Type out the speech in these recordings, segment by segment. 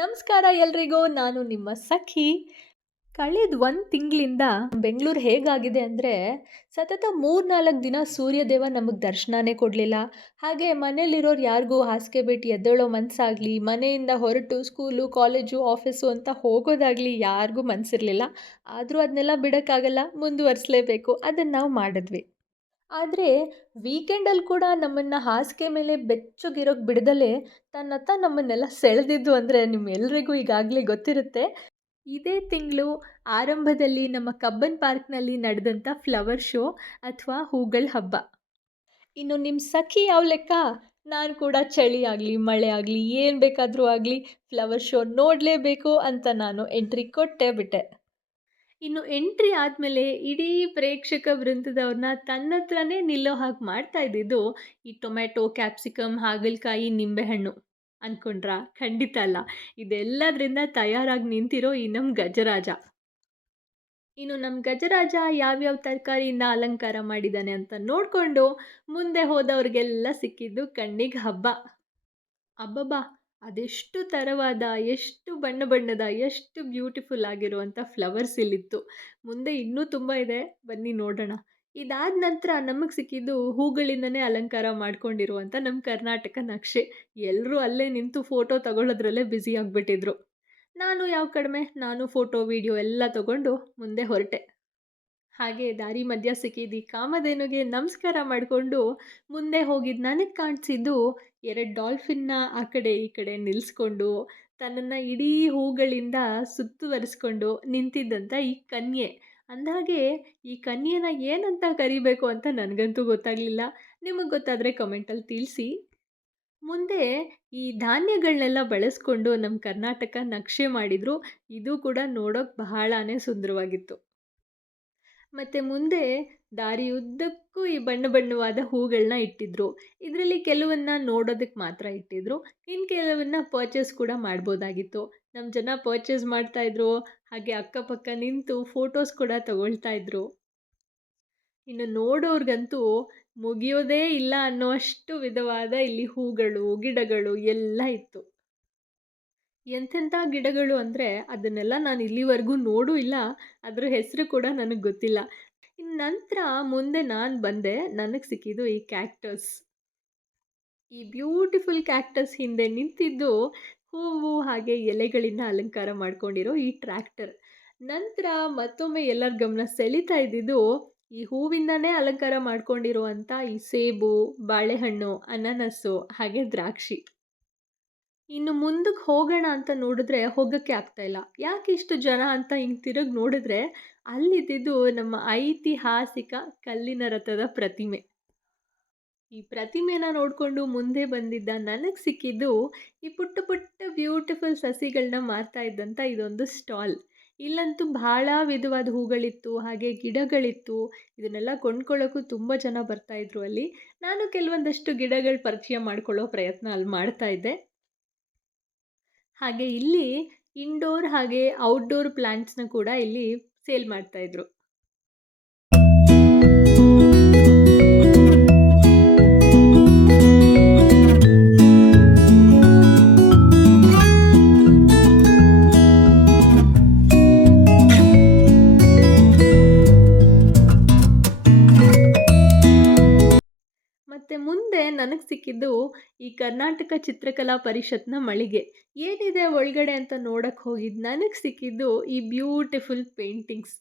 ನಮಸ್ಕಾರ ಎಲ್ರಿಗೂ. ನಾನು ನಿಮ್ಮ ಸಖಿ. ಕಳೆದ 1 ತಿಂಗಳಿಂದ ಬೆಂಗಳೂರು ಹೇಗಾಗಿದೆ ಅಂದರೆ, ಸತತ 3-4 ದಿನ ಸೂರ್ಯದೇವ ನಮಗೆ ದರ್ಶನನೇ ಕೊಡಲಿಲ್ಲ. ಹಾಗೆ ಮನೇಲಿರೋರು ಯಾರಿಗೂ ಹಾಸಿಗೆ ಬಿಟ್ಟು ಎದ್ದೇಳೋ ಮನಸ್ಸಾಗಲಿ, ಮನೆಯಿಂದ ಹೊರಟು ಸ್ಕೂಲು, ಕಾಲೇಜು, ಆಫೀಸು ಅಂತ ಹೋಗೋದಾಗಲಿ ಯಾರಿಗೂ ಮನಸ್ಸಿರಲಿಲ್ಲ. ಆದರೂ ಅದನ್ನೆಲ್ಲ ಬಿಡೋಕ್ಕಾಗಲ್ಲ, ಮುಂದುವರಿಸಲೇಬೇಕು. ಅದನ್ನು ನಾವು ಮಾಡಿದ್ವಿ. ಆದರೆ ವೀಕೆಂಡಲ್ಲಿ ಕೂಡ ನಮ್ಮನ್ನು ಹಾಸಿಗೆ ಮೇಲೆ ಬೆಚ್ಚಗಿರೋಕ್ಕೆ ಬಿಡದಲೇ ತನ್ನತ್ತ ನಮ್ಮನ್ನೆಲ್ಲ ಸೆಳೆದಿದ್ದು ಅಂದರೆ ನಿಮ್ಮೆಲ್ರಿಗೂ ಈಗಾಗಲೇ ಗೊತ್ತಿರುತ್ತೆ. ಇದೇ ತಿಂಗಳು ಆರಂಭದಲ್ಲಿ ನಮ್ಮ ಕಬ್ಬನ್ ಪಾರ್ಕ್ನಲ್ಲಿ ನಡೆದಂಥ ಫ್ಲವರ್ ಶೋ ಅಥವಾ ಹೂಗಳ ಹಬ್ಬ. ಇನ್ನು ನಿಮ್ಮ ಸಖಿ ಯಾವ ಲೆಕ್ಕ? ನಾನು ಕೂಡ ಚಳಿ ಆಗಲಿ ಮಳೆ ಆಗಲಿ ಏನು ಬೇಕಾದರೂ ಆಗಲಿ ಫ್ಲವರ್ ಶೋ ನೋಡಲೇಬೇಕು ಅಂತ ನಾನು ಎಂಟ್ರಿ ಕೊಟ್ಟೇ ಬಿಟ್ಟೆ. ಇನ್ನು ಎಂಟ್ರಿ ಆದಮೇಲೆ ಇಡೀ ಪ್ರೇಕ್ಷಕ ವೃಂದದವ್ರನ್ನ ತನ್ನ ಹತ್ರನೇ ನಿಲ್ಲೋ ಹಾಗೆ ಮಾಡ್ತಾ ಇದ್ದಿದ್ದು ಈ ಟೊಮ್ಯಾಟೊ, ಕ್ಯಾಪ್ಸಿಕಮ್, ಹಾಗಲಕಾಯಿ, ನಿಂಬೆಹಣ್ಣು ಅಂದ್ಕೊಂಡ್ರಾ? ಖಂಡಿತ ಅಲ್ಲ. ಇದೆಲ್ಲದರಿಂದ ತಯಾರಾಗಿ ನಿಂತಿರೋ ಈ ನಮ್ಮ ಗಜರಾಜ. ಇನ್ನು ನಮ್ಮ ಗಜರಾಜ ಯಾವ್ಯಾವ ತರಕಾರಿಯಿಂದ ಅಲಂಕಾರ ಮಾಡಿದ್ದಾನೆ ಅಂತ ನೋಡಿಕೊಂಡು ಮುಂದೆ ಹೋದವ್ರಿಗೆಲ್ಲ ಸಿಕ್ಕಿದ್ದು ಕಣ್ಣಿಗೆ ಹಬ್ಬ. ಅಬ್ಬಬ್ಬಾ! ಅದೆಷ್ಟು ಥರವಾದ, ಎಷ್ಟು ಬಣ್ಣ ಬಣ್ಣದ, ಎಷ್ಟು ಬ್ಯೂಟಿಫುಲ್ ಆಗಿರುವಂಥ ಫ್ಲವರ್ಸ್ ಇಲ್ಲಿತ್ತು. ಮುಂದೆ ಇನ್ನೂ ತುಂಬ ಇದೆ, ಬನ್ನಿ ನೋಡೋಣ. ಇದಾದ ನಂತರ ನಮಗೆ ಸಿಕ್ಕಿದ್ದು ಹೂಗಳಿಂದನೇ ಅಲಂಕಾರ ಮಾಡ್ಕೊಂಡಿರುವಂಥ ನಮ್ಮ ಕರ್ನಾಟಕ ನಕ್ಷೆ. ಎಲ್ಲರೂ ಅಲ್ಲೇ ನಿಂತು ಫೋಟೋ ತಗೊಳ್ಳೋದ್ರಲ್ಲೇ ಬ್ಯುಸಿ ಆಗಿಬಿಟ್ಟಿದ್ರು. ನಾನು ಯಾವ ಕಡಿಮೆ, ನಾನು ಫೋಟೋ, ವೀಡಿಯೋ ಎಲ್ಲ ತಗೊಂಡು ಮುಂದೆ ಹೊರಟೆ. ಹಾಗೆ ದಾರಿ ಮಧ್ಯ ಸಿಕ್ಕಿದ್ದು ಈ ಕಾಮಧೇನುಗೆ ನಮಸ್ಕಾರ ಮಾಡಿಕೊಂಡು ಮುಂದೆ ಹೋಗಿದ್ದು ನನಗೆ ಕಾಣಿಸಿದ್ದು 2 ಡಾಲ್ಫಿನ್ನ ಆ ಕಡೆ ಈ ಕಡೆ ನಿಲ್ಲಿಸ್ಕೊಂಡು ತನ್ನನ್ನು ಇಡೀ ಹೂಗಳಿಂದ ಸುತ್ತುವರಿಸ್ಕೊಂಡು ನಿಂತಿದ್ದಂಥ ಈ ಕನ್ಯೆ. ಅಂದಹಾಗೆ ಈ ಕನ್ಯೆನ ಏನಂತ ಕರಿಬೇಕು ಅಂತ ನನಗಂತೂ ಗೊತ್ತಾಗಲಿಲ್ಲ. ನಿಮಗೆ ಗೊತ್ತಾದರೆ ಕಮೆಂಟಲ್ಲಿ ತಿಳಿಸಿ. ಮುಂದೆ ಈ ಧಾನ್ಯಗಳನ್ನೆಲ್ಲ ಬಳಸ್ಕೊಂಡು ನಮ್ಮ ಕರ್ನಾಟಕ ನಕ್ಷೆ ಮಾಡಿದರು. ಇದು ಕೂಡ ನೋಡೋಕೆ ಬಹಳನೇ ಸುಂದರವಾಗಿತ್ತು. ಮತ್ತು ಮುಂದೆ ದಾರಿಯುದ್ದಕ್ಕೂ ಈ ಬಣ್ಣ ಬಣ್ಣವಾದ ಹೂಗಳನ್ನ ಇಟ್ಟಿದ್ರು. ಇದರಲ್ಲಿ ಕೆಲವನ್ನ ನೋಡೋದಕ್ಕೆ ಮಾತ್ರ ಇಟ್ಟಿದ್ರು, ಇನ್ನು ಕೆಲವನ್ನ ಪರ್ಚೇಸ್ ಕೂಡ ಮಾಡ್ಬೋದಾಗಿತ್ತು. ನಮ್ಮ ಜನ ಪರ್ಚೇಸ್ ಮಾಡ್ತಾಯಿದ್ರು, ಹಾಗೆ ಅಕ್ಕಪಕ್ಕ ನಿಂತು ಫೋಟೋಸ್ ಕೂಡ ತಗೊಳ್ತಾ ಇದ್ರು. ಇನ್ನು ನೋಡೋರ್ಗಂತೂ ಮುಗಿಯೋದೇ ಇಲ್ಲ ಅನ್ನೋಷ್ಟು ವಿಧವಾದ ಇಲ್ಲಿ ಹೂಗಳು, ಗಿಡಗಳು ಎಲ್ಲ ಇತ್ತು. ಎಂತೆಂಥ ಗಿಡಗಳು ಅಂದರೆ ಅದನ್ನೆಲ್ಲ ನಾನು ಇಲ್ಲಿವರೆಗೂ ನೋಡೂ ಇಲ್ಲ, ಅದರ ಹೆಸರು ಕೂಡ ನನಗೆ ಗೊತ್ತಿಲ್ಲ. ಇನ್ನು ನಂತರ ಮುಂದೆ ನಾನು ಬಂದೆ, ನನಗೆ ಸಿಕ್ಕಿದ್ದು ಈ ಕ್ಯಾಕ್ಟಸ್. ಈ ಬ್ಯೂಟಿಫುಲ್ ಕ್ಯಾಕ್ಟಸ್ ಹಿಂದೆ ನಿಂತಿದ್ದು ಹೂವು ಹಾಗೆ ಎಲೆಗಳಿಂದ ಅಲಂಕಾರ ಮಾಡ್ಕೊಂಡಿರೋ ಈ ಟ್ರ್ಯಾಕ್ಟರ್. ನಂತರ ಮತ್ತೊಮ್ಮೆ ಎಲ್ಲರ ಗಮನ ಸೆಳೀತಾ ಇದ್ದಿದ್ದು ಈ ಹೂವಿಂದನೇ ಅಲಂಕಾರ ಮಾಡ್ಕೊಂಡಿರುವಂಥ ಈ ಸೇಬು, ಬಾಳೆಹಣ್ಣು, ಅನಾನಸ್ಸು ಹಾಗೆ ದ್ರಾಕ್ಷಿ. ಇನ್ನು ಮುಂದಕ್ಕೆ ಹೋಗೋಣ ಅಂತ ನೋಡಿದ್ರೆ ಹೋಗೋಕ್ಕೆ ಆಗ್ತಾಯಿಲ್ಲ. ಯಾಕೆ ಇಷ್ಟು ಜನ ಅಂತ ಹಿಂಗೆ ತಿರುಗಿ ನೋಡಿದ್ರೆ ಅಲ್ಲಿದ್ದಿದ್ದು ನಮ್ಮ ಐತಿಹಾಸಿಕ ಕಲ್ಲಿನ ರಥದ ಪ್ರತಿಮೆ. ಈ ಪ್ರತಿಮೆನ ನೋಡಿಕೊಂಡು ಮುಂದೆ ಬಂದಿದ್ದ ನನಗೆ ಸಿಕ್ಕಿದ್ದು ಈ ಪುಟ್ಟ ಪುಟ್ಟ ಬ್ಯೂಟಿಫುಲ್ ಸಸಿಗಳನ್ನ ಮಾರ್ತಾ ಇದ್ದಂಥ ಇದೊಂದು ಸ್ಟಾಲ್. ಇಲ್ಲಂತೂ ಭಾಳ ವಿಧವಾದ ಹೂಗಳಿತ್ತು, ಹಾಗೆ ಗಿಡಗಳಿತ್ತು. ಇದನ್ನೆಲ್ಲ ಕೊಂಡ್ಕೊಳ್ಳೋಕ್ಕೂ ತುಂಬ ಜನ ಬರ್ತಾಯಿದ್ರು ಅಲ್ಲಿ. ನಾನು ಕೆಲವೊಂದಷ್ಟು ಗಿಡಗಳ ಪರಿಚಯ ಮಾಡ್ಕೊಳ್ಳೋ ಪ್ರಯತ್ನ ಅಲ್ಲಿ ಮಾಡ್ತಾ ಇದ್ದೆ. ಹಾಗೆ ಇಲ್ಲಿ ಇಂಡೋರ್ ಹಾಗೆ ಔಟ್‌ಡೋರ್ ಪ್ಲಾಂಟ್ಸ್‌ನ ಕೂಡ ಇಲ್ಲಿ ಸೇಲ್ ಮಾಡ್ತಾಯಿದ್ರು. ಮತ್ತು ಮುಂದೆ ನನಗೆ ಸಿಕ್ಕಿದ್ದು ಈ ಕರ್ನಾಟಕ ಚಿತ್ರಕಲಾ ಪರಿಷತ್‌ನ ಮಳಿಗೆ. ಏನಿದೆ ಒಳಗಡೆ ಅಂತ ನೋಡಕ್ಕೆ ಹೋಗಿದ್ದು ನನಗೆ ಸಿಕ್ಕಿದ್ದು ಈ ಬ್ಯೂಟಿಫುಲ್ ಪೇಂಟಿಂಗ್ಸ್.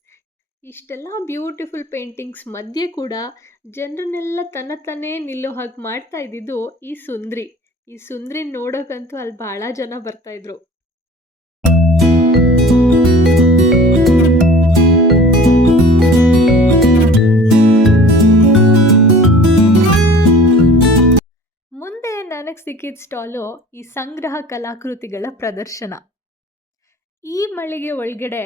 ಇಷ್ಟೆಲ್ಲ ಬ್ಯೂಟಿಫುಲ್ ಪೇಂಟಿಂಗ್ಸ್ ಮಧ್ಯೆ ಕೂಡ ಜನರನ್ನೆಲ್ಲ ತನ್ನೇ ನಿಲ್ಲೋ ಹಾಗೆ ಮಾಡ್ತಾ ಇದ್ದಿದ್ದು ಈ ಸುಂದ್ರಿ. ಈ ಸುಂದ್ರಿನ ನೋಡೋಕ್ಕಂತೂ ಅಲ್ಲಿ ಭಾಳ ಜನ ಬರ್ತಾಯಿದ್ರು. ಮುಂದೆ ನನಗೆ ಸಿಕ್ಕಿದ ಸ್ಟಾಲು ಈ ಸಂಗ್ರಹ ಕಲಾಕೃತಿಗಳ ಪ್ರದರ್ಶನ. ಈ ಮಳಿಗೆ ಒಳಗಡೆ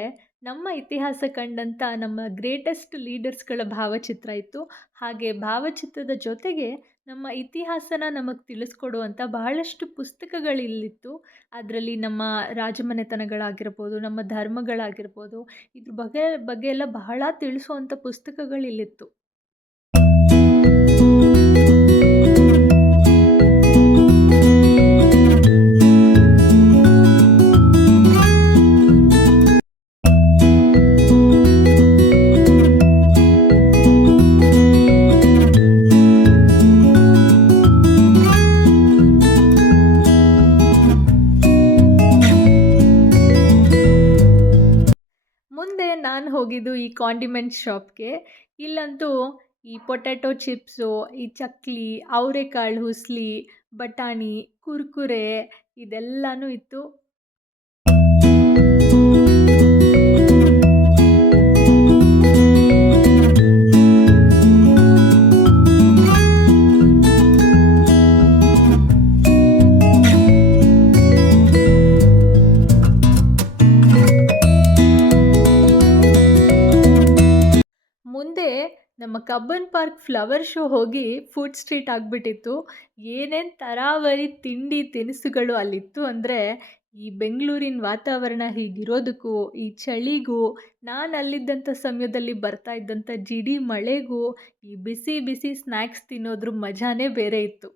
ನಮ್ಮ ಇತಿಹಾಸ ಕಂಡಂಥ ನಮ್ಮ ಗ್ರೇಟೆಸ್ಟ್ ಲೀಡರ್ಸ್ಗಳ ಭಾವಚಿತ್ರ ಇತ್ತು. ಹಾಗೆ ಭಾವಚಿತ್ರದ ಜೊತೆಗೆ ನಮ್ಮ ಇತಿಹಾಸನ ನಮಗೆ ತಿಳಿಸ್ಕೊಡುವಂಥ ಬಹಳಷ್ಟು ಪುಸ್ತಕಗಳಿಲ್ಲಿತ್ತು. ಅದರಲ್ಲಿ ನಮ್ಮ ರಾಜಮನೆತನಗಳಾಗಿರ್ಬೋದು, ನಮ್ಮ ಧರ್ಮಗಳಾಗಿರ್ಬೋದು, ಇದ್ರ ಬಗ್ಗೆ ಎಲ್ಲ ಬಹಳ ತಿಳಿಸುವಂಥ ಪುಸ್ತಕಗಳಿಲ್ಲಿತ್ತು. ನಾನು ಹೋಗಿದ್ದು ಈ ಕಾಂಡಿಮೆಂಟ್ ಶಾಪ್‌ಗೆ. ಇಲ್ಲಂತೂ ಈ ಪೊಟ್ಯಾಟೊ ಚಿಪ್ಸು, ಈ ಚಕ್ಲಿ, ಅವರೆಕಾಳು ಹುಸ್ಲಿ, ಬಟಾಣಿ, ಕುರ್ಕುರೆ ಇದೆಲ್ಲಾನು ಇತ್ತು. ಮುಂದೆ ನಮ್ಮ ಕಬ್ಬನ್ ಪಾರ್ಕ್ ಫ್ಲವರ್ ಶೋ ಹೋಗಿ ಫುಡ್ ಸ್ಟ್ರೀಟ್ ಆಗಿಬಿಟ್ಟಿತ್ತು. ಏನೇನು ತರಾವರಿ ತಿಂಡಿ ತಿನಿಸುಗಳು ಅಲ್ಲಿತ್ತು ಅಂದರೆ, ಈ ಬೆಂಗಳೂರಿನ ವಾತಾವರಣ ಹೀಗಿರೋದಕ್ಕೂ, ಈ ಚಳಿಗೂ, ನಾನು ಅಲ್ಲಿದ್ದಂಥ ಸಮಯದಲ್ಲಿ ಬರ್ತಾ ಇದ್ದಂಥ ಜಿಡಿ ಮಳೆಗೂ, ಈ ಬಿಸಿ ಬಿಸಿ ಸ್ನ್ಯಾಕ್ಸ್ ತಿನ್ನೋದ್ರ ಮಜಾನೇ ಬೇರೆ ಇತ್ತು.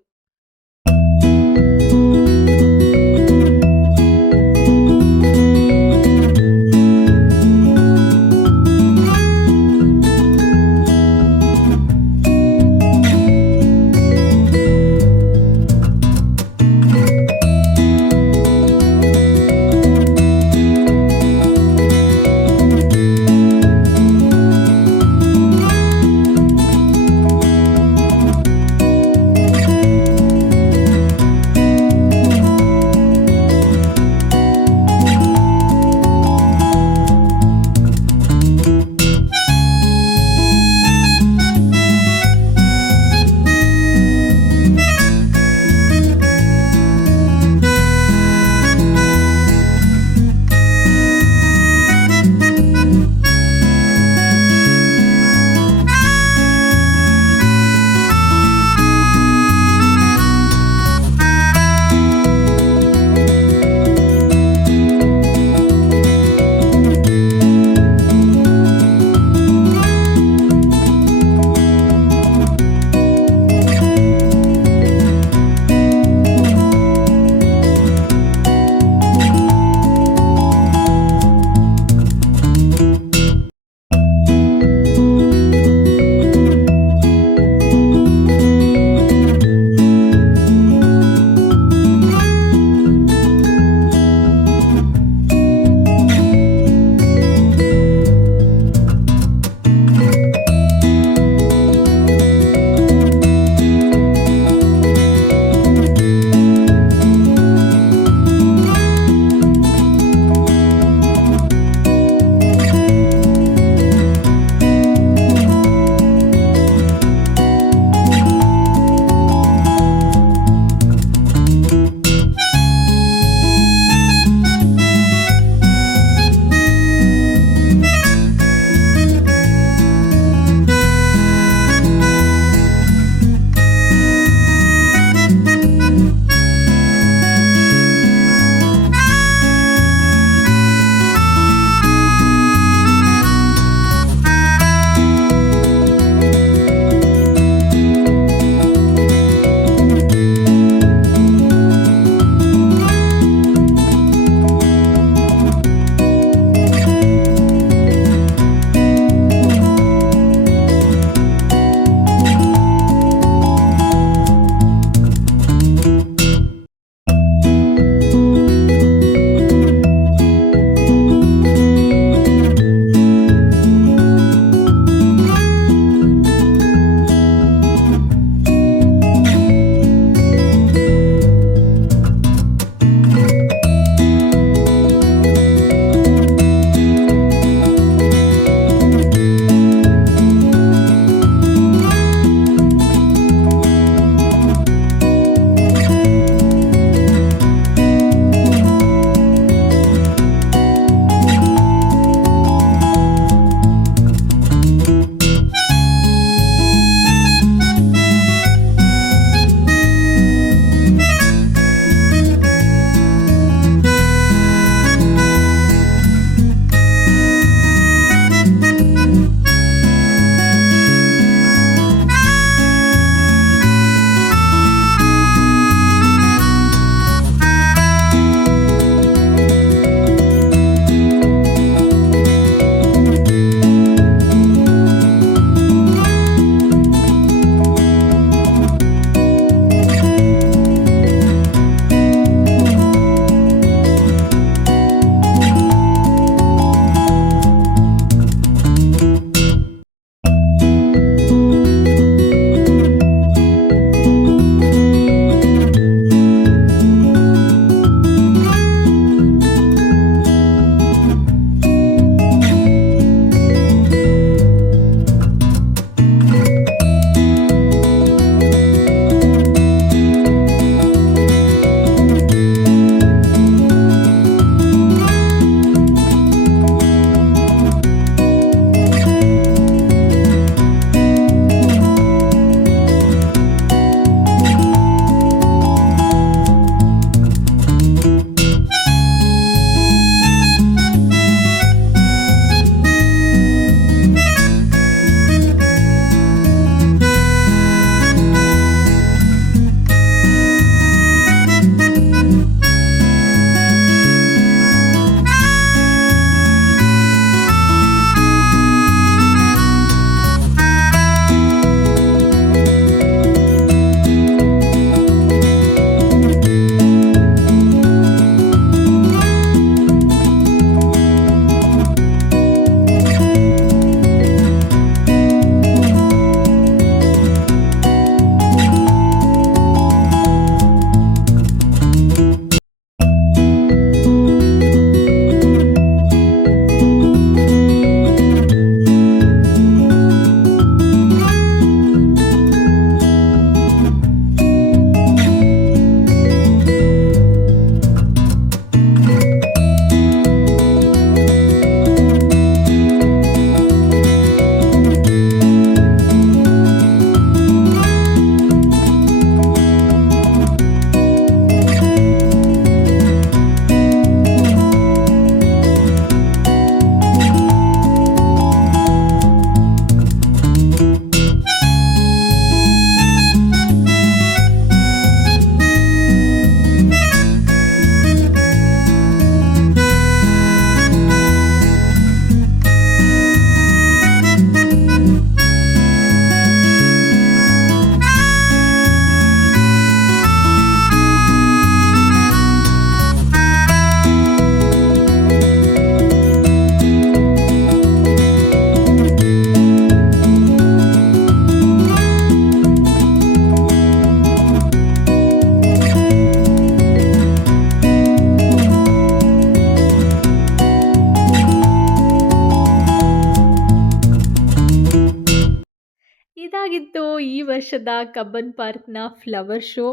ಆಗಿತ್ತು ಈ ವರ್ಷದ ಕಬ್ಬನ್ ಪಾರ್ಕ್ನ ಫ್ಲವರ್ ಶೋ.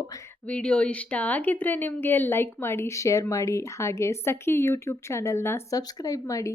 ವಿಡಿಯೋ ಇಷ್ಟ ಆಗಿದ್ರೆ ನಿಮಗೆ ಲೈಕ್ ಮಾಡಿ, ಶೇರ್ ಮಾಡಿ, ಹಾಗೆ ಸಖಿ ಯೂಟ್ಯೂಬ್ ಚಾನಲ್‌ನ ಸಬ್ಸ್ಕ್ರೈಬ್ ಮಾಡಿ.